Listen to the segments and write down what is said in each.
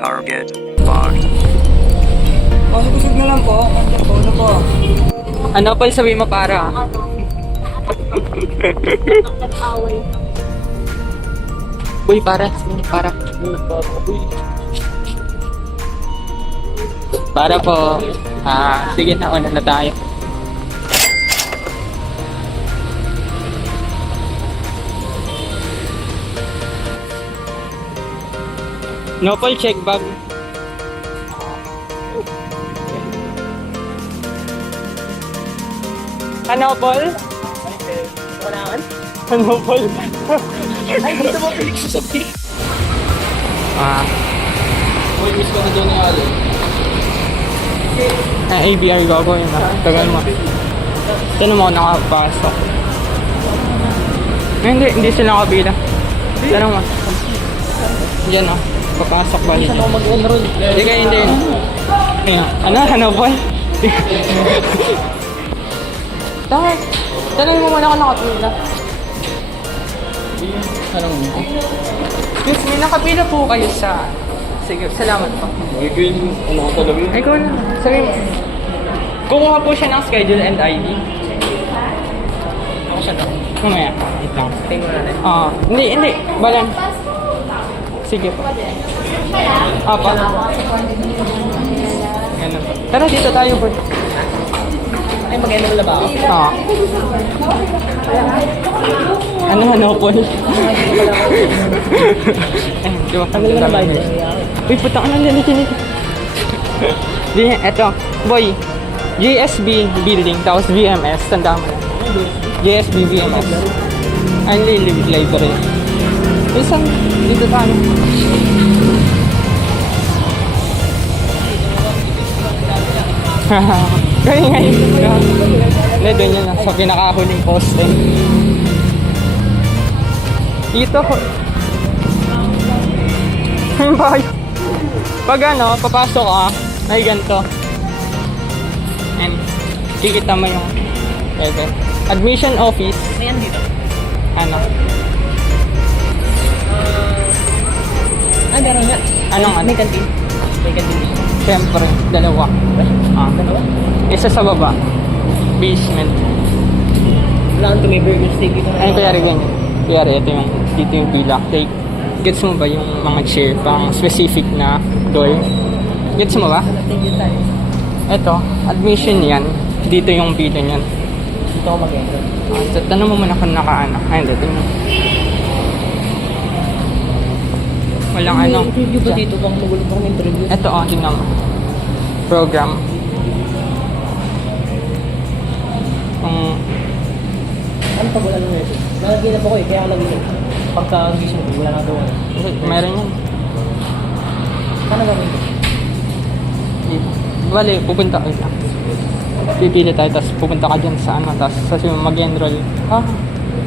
Target locked. Busog na lang po. Nandiyan po. Ano po? Ano pa sabihin mo para? Uy, para. Para. Para po. Sige na. Una na tayo. No Paul, check bag. Ano Paul? Ano Paul? Ay, dito mo pinagsasabi. Uy, miss ko na doon yung alin. ABR gago yun na. Tagal mo. Sino mo nakapasok? Hindi sila kabila. Tanong mo. Diyan o. Papasok ba yun? Saan ako mag-enroll? Hindi kayo hindi. Ano Paul? Tanong mo muna ako nakapila. Anong mo? Excuse me, nakapila po kayo sa... Sige, salamat po. Gagawin mo. Ano ko talaga yun? Ay, kung ano. Sabi mo. Kukuha po siya ng schedule and ID. Ako siya daw. Mamaya. Wait lang. Tingnan mo natin. Hindi. Balan. Sige po. Apa. Ganun po. Tara, dito tayo po. Ay, mag-enroll na ba ako? Ano po? Di ba? Kami na ba ito? Uy, putang ano nandito nito. Di, eto. Boy. JSB building, tapos VMS. Tanda mo na. JSB VMS. Only library. Isang dito tayo. Ngayon. Hindi, doon yun lang. Sa pinakahuling poste. Dito ko. Yung bahay. Pag ano, papasok ka, may ganito. And, kikita mo yung admission office. Ayan dito. Ano? Meron nga. Anong ano? May kantin. May kantin dito. Siyempre, dalawa. Dalawa? Isa sa baba. Basement. Wala kang may burger steak dito. Ano kaya rin ganyan? Kaya ito yung, dito yung pila. Like, gets mo ba yung mga chair pang specific na door? Gets mo ba? Tingin tayo. Ito, admission yan. Dito yung pila niyan. Dito ako mag-enroll. So, tanong mo muna kung nakaano. Ay, hindi. Tingnan. Walang ano. May interview ba dito? Bang magulo pa kami interview? Ito, tingnan mo. Program. Ano pag wala nung nurses? Nakaginap ako kaya ako nag-inip. Pagka-gising ko, wala na doon. Meron yan. Paano gawin ito? Bale, pupunta ka lang. Pipili tayo, tapos pupunta ka dyan sa ano, tapos mag-enroll.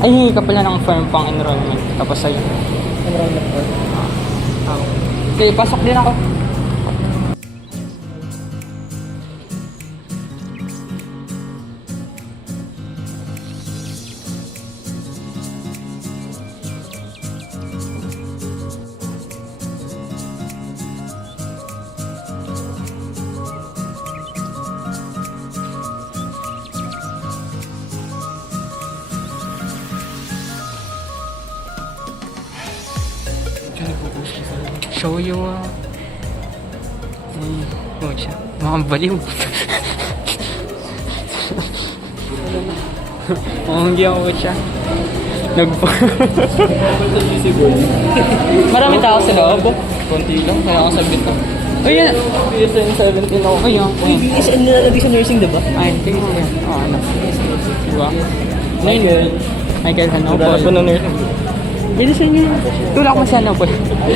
Ay, hingi ka pala ng form pang enrollment. Tapos sa'yo. Enrollment form. Okay, pasok din ako. Show you oh siya. Mga baliw. Hindi ako siya. Marami tao sa loob. Konti lang, kaya ako saglit na. Ayun. PSN 17 ako. Ayun. PSN nilalagay sa nursing, diba? Ay, tingnan mo yan. Ano. Diba? Michael. Michael Naghanap pa Hanopol. ng nursing. Bilisan niyo. Tulak mo si Hanopol.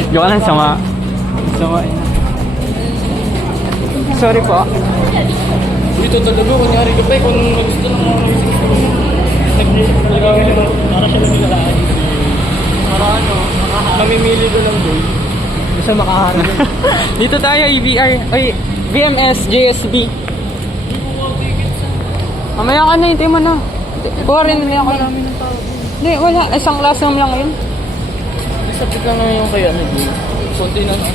Joke lang, sama. Sama. Sorry po. Dito talaga, kunyari ka pa kung gusto ng mga nursing. Para siya lang nilalaan. Para ano, mamimili ko lang doon. Gusto makaharap. Dito tayo, EVR. Ay, VMS, JSB. Mamaya ka na, hintay mo na. Kuha rin na ako. Hindi, wala. Isang classroom lang yun. Sabit lang naman yung kaya ano. Kunti na lang.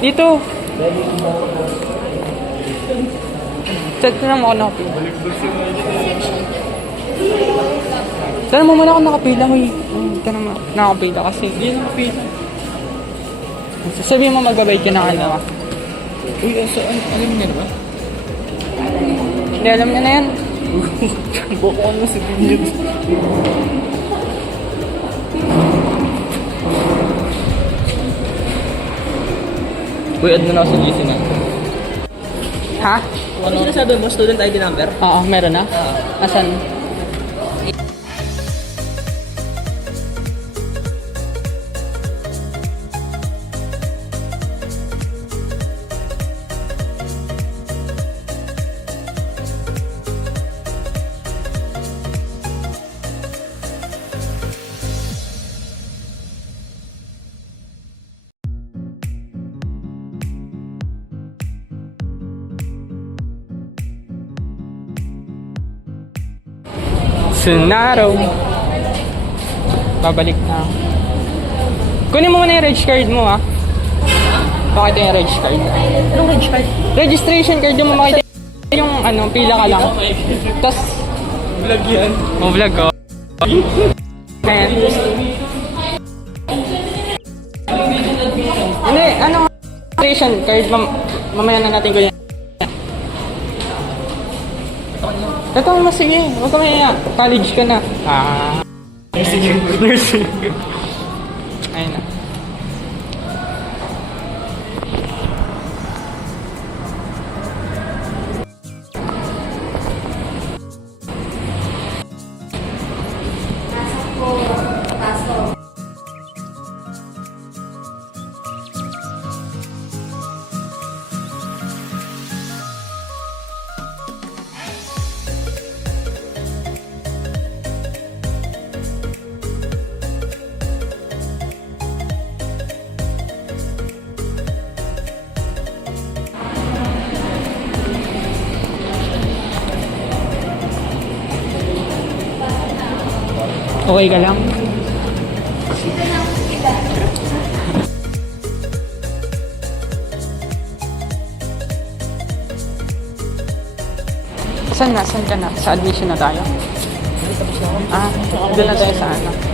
Dito. Chat na naman ako nakapila. Tara mo muna ako nakapila. Huy. Tara mo nakapila kasi. Hindi nakapila. Sabihin mo magbabayad ka ng ano ah. Uy, alam niya na ba? Hindi alam niya na yan. Boko ano si Binyag. Uy, add mo na ako sa GC na. Ha? Ano sinasabi mo? Student ID number? Oo, meron na. Asan? Sunaro. Babalik na. Kunin mo muna yung reg card mo ha. Pakita yung reg card. Anong range card? Registration card yung makita yung ano, pila ka lang. Tapos, Vlog yan. vlog ko. Ayan. Hindi, ano registration card, mamaya na natin ko yan. Ito mo, sige. Huwag ka maya. College ka na. Ah. Nursing. Ayun na. Okay ka lang? Saan na? Saan ka na? Sa admission na tayo? Ah, doon na tayo sa ano.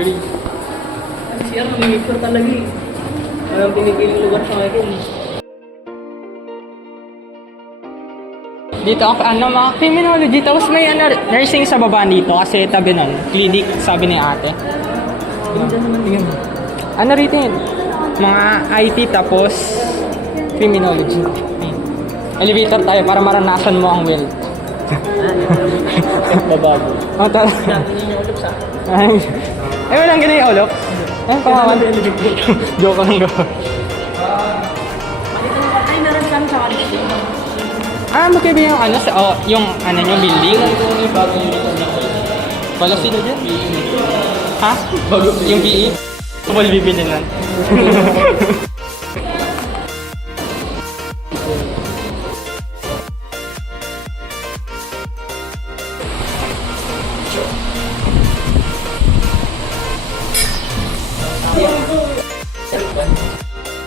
Yuri. Si Aaron, may sure talaga eh. Walang pinipiling lugar sa akin. Dito ako, mga criminology, tapos may nursing sa baba dito kasi tabi nun, clinic, sabi ni ate. Tingnan mo. Ano rito yun? Mga IT tapos criminology. Ayun. Elevator tayo para maranasan mo ang well. Babago. Oh, talaga. Hindi niyo ulit sa Ay, walang ganun yung ulok. Ay, kawawan. Joke lang go. Ay, naran kami sa kanila. Magkaiba yung ano, yung ano nyo, building? Bago yung ito na ko. Wala sino dyan? Ha? Yung PE? Kapal bibili nun.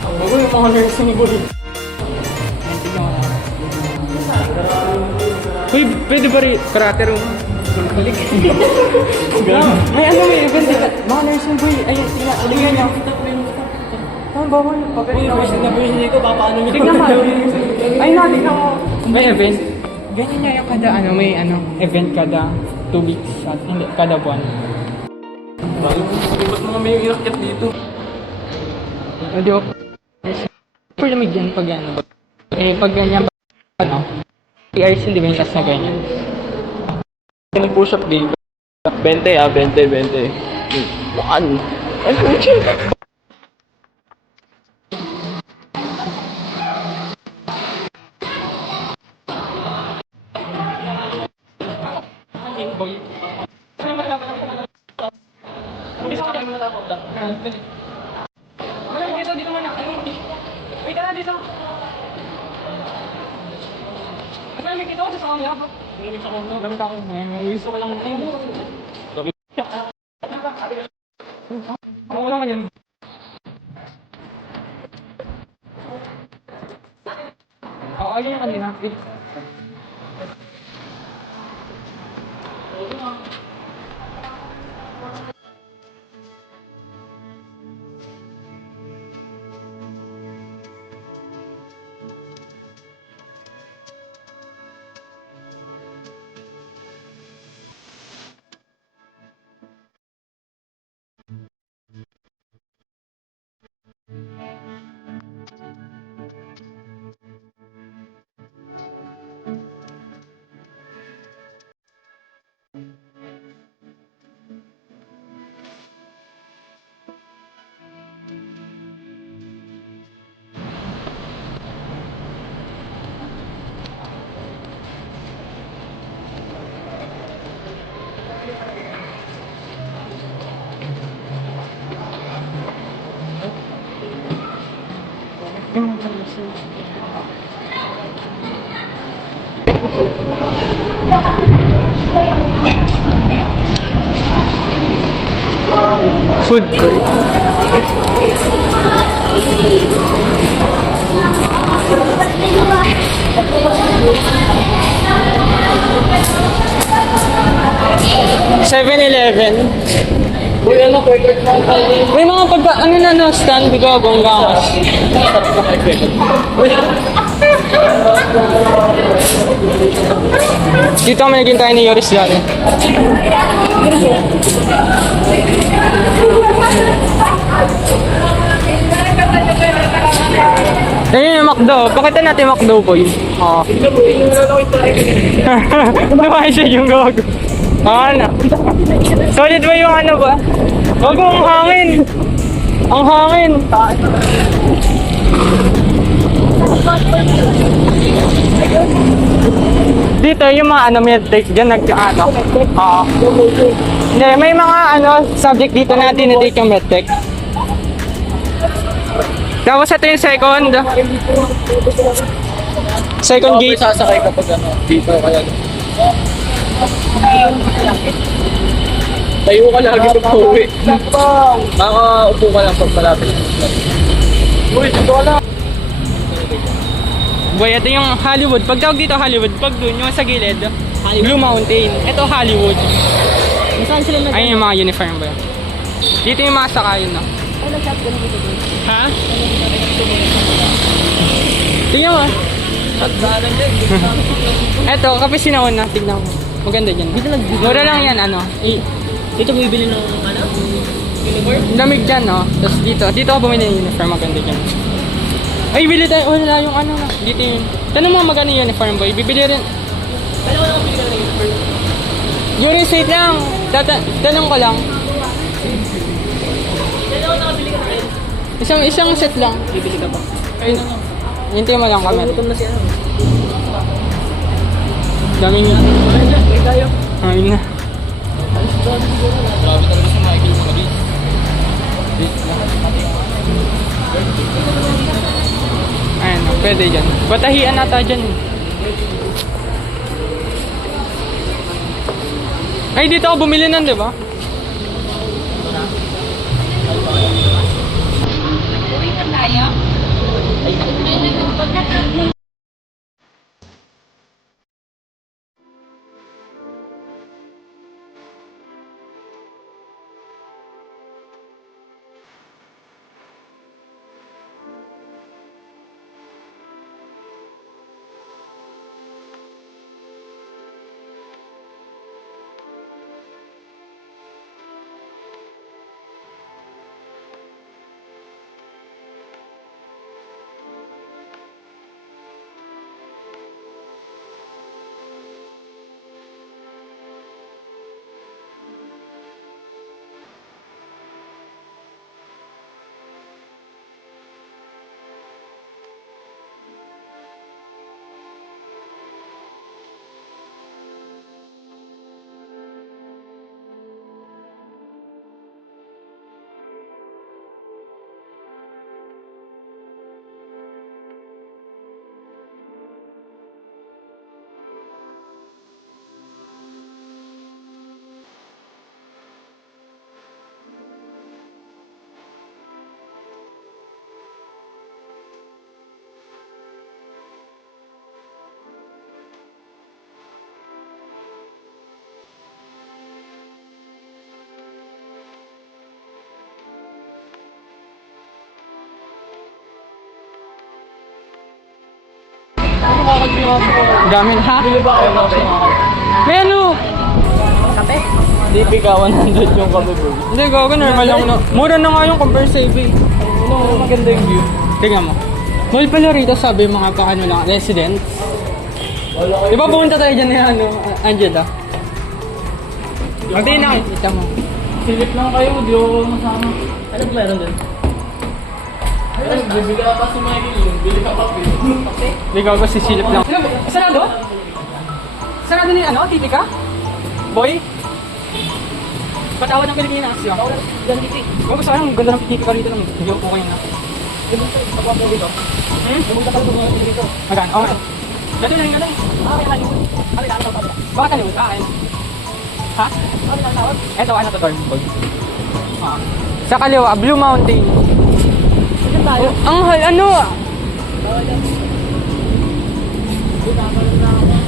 Ang bago yung mga nursing boy. Uy, pwede ba rin? Karate room. Balik. May ano, may event. Mga nursing boy. Ayun, tingnan nyo. Ang bawal. Uy, nabisin ko, papaano niyo? Tignan mo. Ay, tignan mo. May event. Ganyan niya yung kada, may event kada 2 weeks. Hindi, kada buwan. Ba't mga may irakit dito? Hindi ko. For lamig yan pag ano. Pag ganyan, PRC, hindi ba yung taas na ganyan? Nag-push up dito. 20 20. Bukan. Ay, push up. Dito muna. Wait na dito. May may kita ko sa kanya. Gamit ako. Gusto ko lang ngayon. Ako lang yan. Ayun yung kanina. Food court. $7-Eleven. Uy, ano, perfect na tayo. May mga stand, bigo, bonggangas. Dito kami naging tayo ni Yoris dati. Ayun yung McDo. Pakita natin yung McDo, boy. Oo. Namasya yung gago. Ano? Solid ba yung ano ba? Gago, ang hangin. Ang hangin. Dito yung mga medtech dyan nag-ano. Oo. Hindi, may mga subject dito na dinedate yung medtech. Tapos ito yung second gate. Sasakay kapag dito kaya. Tayo ka lagi pag uwi. Makaupo ka lang pag malapit. Uy, dito ka lang. Boy, ito yung Hollywood. Pag tawag dito Hollywood, pag dun yung sa gilid, Blue Mountain. Ito Hollywood. Saan sila Ayun yung mga uniform ba yun? Dito yung mga sakayin, no? Ano shotgun dito? Ha? Tingnan mo. Pagdaanan din. Eto, kape sinahon na. Tignan mo. Maganda dyan. Dito nagbibili. Mura lang yan, ano. Dito bumibili ng ano? Uniform? Lamig dyan, no? Tapos dito ako bumili ng uniform. Maganda dyan. Ay, bili tayo. Wala yung ano na. Dito yun. Tanong mo magkano yung uniform, boy. Bibili rin. Kailan ko lang bibili ng uniform? Yung receipt lang. Tanong ko lang. Kailan ko nakabili ka rin? Isang set lang. Bibili ka ba? Ayun. Hintay mo lang kami. Gutom na si ano. Daming yun. Wait tayo. Ayun na. Grabe talaga sa Michael mga bis. Ayun, pwede dyan. Patahian nata dyan. Ay, dito ako bumili nun, di ba? Dami na, ha? Bili ba kayo ng kape? May ano? Kape? Hindi piga 100 yung kape bro. Hindi, gago, normal lang na. Mura na nga yung compare sa eBay. Ano, maganda yung view. Tingnan mo. Mall pala rito, sabi mga paano lang, residents. Wala kayo. Di ba pumunta tayo dyan na ano, Angela? Hindi nakikita mo. Silip lang kayo, di ako masama. Ano ba meron dun? Ayun, bibili ka pa si Michael yun. Bili ka kape. Kape? Hindi, gago, sisilip lang. Sarado? Sarado ni ano, TV ka? Boy? Patawad ng Pilipinas yun. Yan dito eh. Kung gusto kayo, ganda ng TV ka rito lang. Hindi ko kayo na. Pagwap mo dito. Pumunta ka lang dito. Magkano? Okay. Dito na yung ano. Kaya kanin mo. Kami lang ang Baka kalimutan. Kain. Ha? Kami lang tawag. Eto, ano to, Dorm Boy? Ah. Sa kaliwa, Blue Mountain. Saan tayo? Ang ano?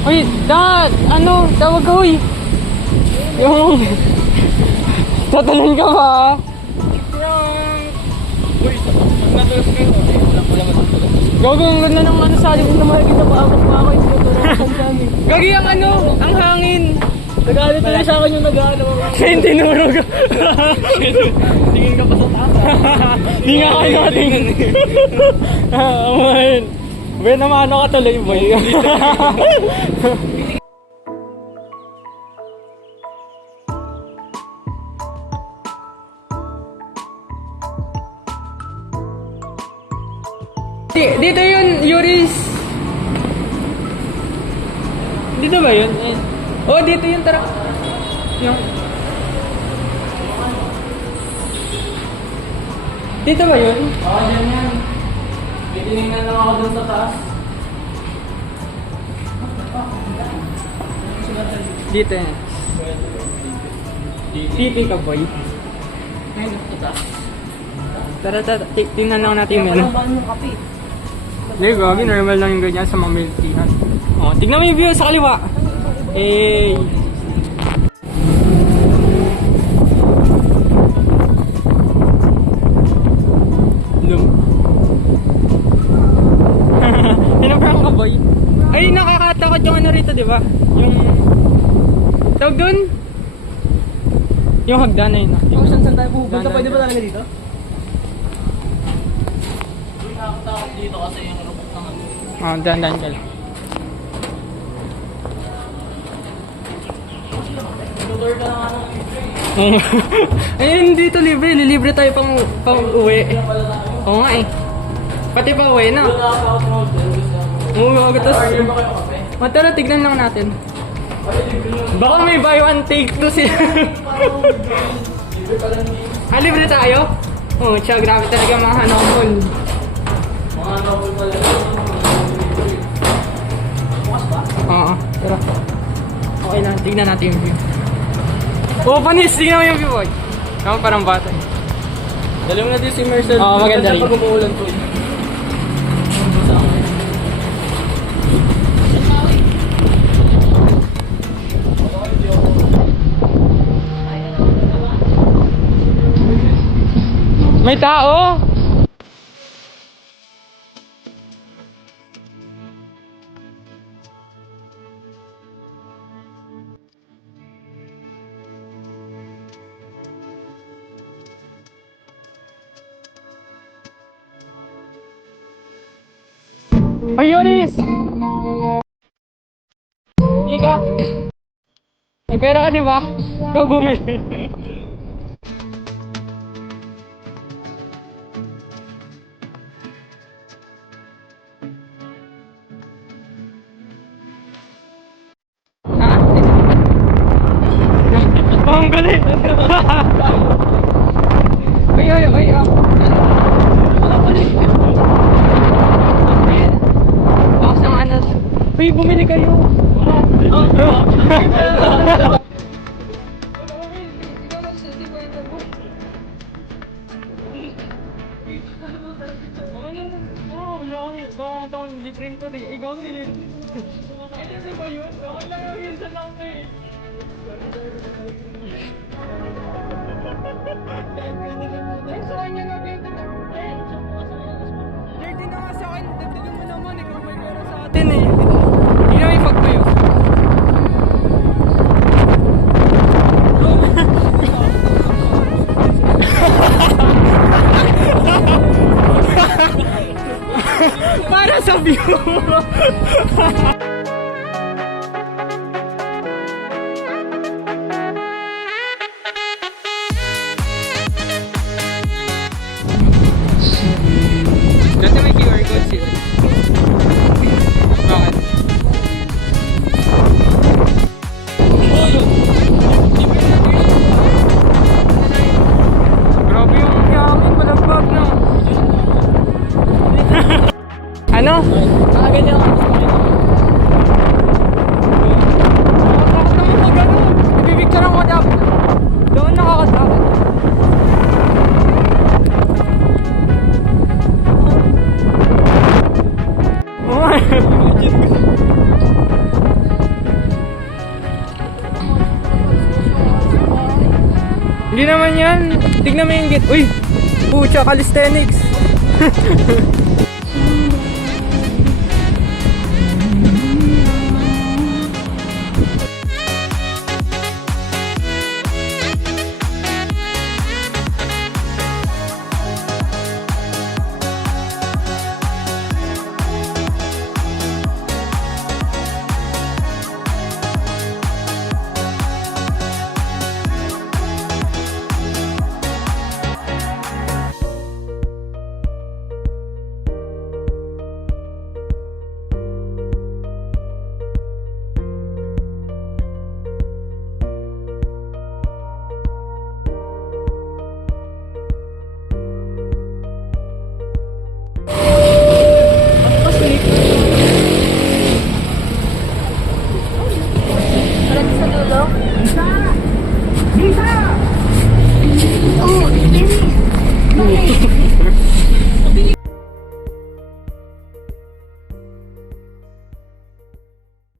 Uy, ano, tawag ka, uy. Yung, tatanan ka ba? Uy, natulas kayo. Wala matutulog. Gago, ang ganda ng ano sa alim. Hindi na makikita pa ako yung tuturakan namin. Gagi ang ano, ang hangin. Nagalit na sa akin yung nag-ano. Siya yung tinurog. Tingin ka pa sa taas. Di nga kayo natin. Aman. Ben, naman ano ka tuloy, boy. Dito yun, Yuris. Dito ba yun? Oh, dito yun, tara. Yung... Dito ba yun? Oo, dyan yan. May tinignan lang ako dun sa taas. Dito yan. TV ka, boy. Ngayon dito ta. Tara, tingnan lang natin yung menu. Ano yung kape? Hindi, gagi, normal lang yung ganyan sa mga milk tea. Oh, tignan mo yung view sa kaliwa. Eh. boy. Ay, nakakatakot yung ano rito, di ba? Yung... Tawag dun? Yung hagdan na yun. Kung saan tayo pupunta, Dahan-dahan. pwede ba talaga dito? Nakakatakot dito kasi yung rupok ng ano. Dahan-dahan ka lang. Tutor ka ng ano. Ayun, dito libre. Lilibre tayo pang uwi. Oo nga eh. Pati pa uwi na. Oo, tapos... Tara, tignan lang natin. Baka may buy one take two siya. Libre tayo? Oo, siya, grabe talaga mga hanokol. Mga novel pala. Oo, tara. Okay lang, tignan natin yung view. Oh, panis! Tignan mo yung view, boy. Tama, parang bata. Dali mo na din si Marcel. Oo, maganda rin. Pag umuulan po. May tao! Ay, Yoris! Ika! May pera ka, di ba? Ikaw bumili. Ang galing! Ay, ay, ay, ah! Bakas ng anas. Uy, bumili kayo! Ikaw nilin. Ito ba yun? Ako lang yung minsan lang eh. Ay, sa kanya na dito. Dirty na nga sa akin. Dagdagan mo naman. Ikaw may pera sa atin eh. Hindi na may pag kayo. Para sa view. Dati may QR code sila. Bakit? Grabe yung yakin, malambag na. Ano? Ganyan ako. Nakakatakot naman pag ano. Bibigyan ako dapat. Doon nakakatakot. Hindi naman yan. Tignan mo yung gate. Uy! Pucha, calisthenics. Oh,